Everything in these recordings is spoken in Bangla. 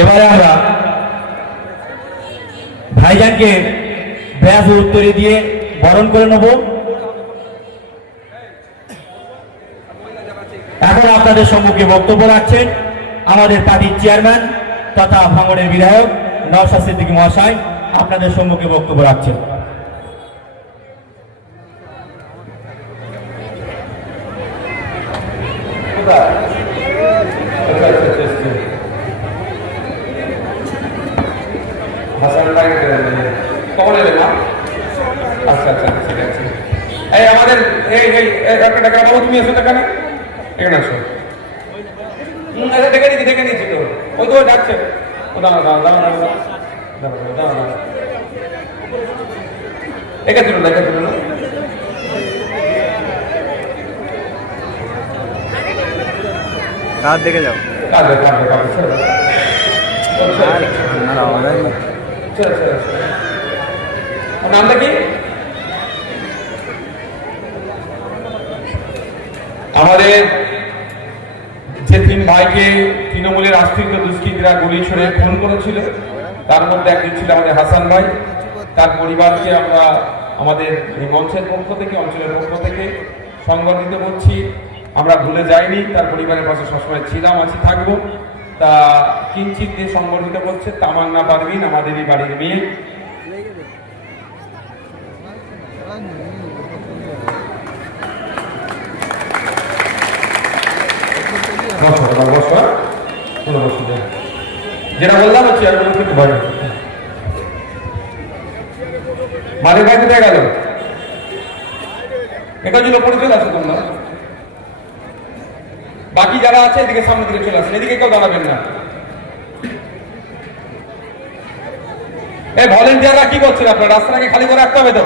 এবারে আমরা ভাইজানকে ব্যাস উত্তরে দিয়ে বরণ করে নেব। এখন আপনাদের সম্মুখে বক্তব্য রাখছেন আমাদের পার্টির চেয়ারম্যান তথা ভাঙড়ের বিধায়ক নওশাদ সিদ্দিকী মহাশয়। আপনাদের সম্মুখে বক্তব্য রাখছেন। আমাদের তুমি এসো এখানে এখানে আসো। দেখে নিচ্ছি দেখে নিচ্ছি তো ওই তো ডাকছে। দেখে ছিল দেখে ছিল না কাজ দেখে যাও। নামটা কি? আমাদের যে তিন ভাইকে তৃণমূলের আস্তিত্ব দুষ্কৃতীরা গুলি ছুড়ে খুন করেছিল তার মধ্যে একজন ছিল আমাদের হাসান ভাই। তার পরিবারকে আমরা আমাদের এই মঞ্চের পক্ষ থেকে অঞ্চলের পক্ষ থেকে সংগঠিত করছি। আমরা ভুলে যাইনি, তার পরিবারের পাশে সবসময় ছিলাম, আছি, থাকবো। তা কিঞ্চিত দিয়ে সংগঠিত করছে তামান্না পারভিন, আমাদেরই বাড়ির মেয়ে। যেটা বললাম হচ্ছে মালিক ভাই কোথায় গেল? এটার জন্য পরিচয় আছে তোমরা। বাকি যারা আছে এদিকে সামনের দিকে চলে আসেন, এদিকে কেউ দাঁড়াবেন না। এই ভলেন্টিয়াররা কি করছেন আপনার? রাস্তাটাকে খালি করে রাখতে হবে তো।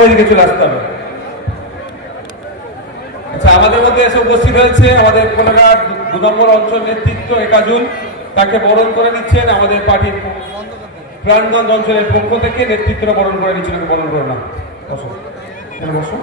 ওইদিকে চলে আসতে হবে। আচ্ছা, আমাদের মধ্যে এসে উপস্থিত হয়েছে আমাদের কোলাঘাট 2 নম্বর অঞ্চল নেতৃত্ব একাজুল। তাকে বরণ করে নিচ্ছেন আমাদের পার্টির প্রাণগঞ্জ অঞ্চলের পক্ষ থেকে। নেতৃত্বরা বরণ করে নিচ্ছেন, বরণ করে না। বসো বসো।